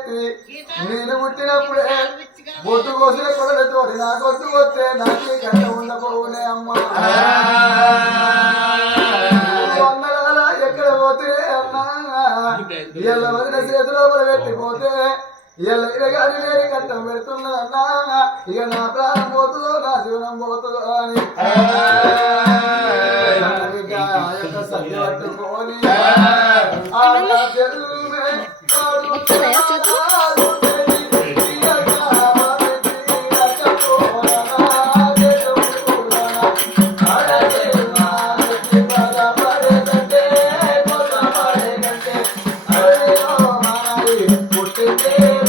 ఎత్తి నేను పుట్టినప్పుడే బొట్టు కోసిన కొడలతో నా గొంతు వస్తే నాకు గంట ఉండబోనే అమ్మా వందల ఎక్కడ పోతే అన్నా ఇళ్ళ వదిన చేతిలో పెట్టిపోతే ఇళ్ళ గారి లేని కట్టం పెడుతున్నా ఇక నా ప్రాణం పోతుందో నా జీవనం పోతుందో అని సత్య పట్టుకొని పుట్టిందే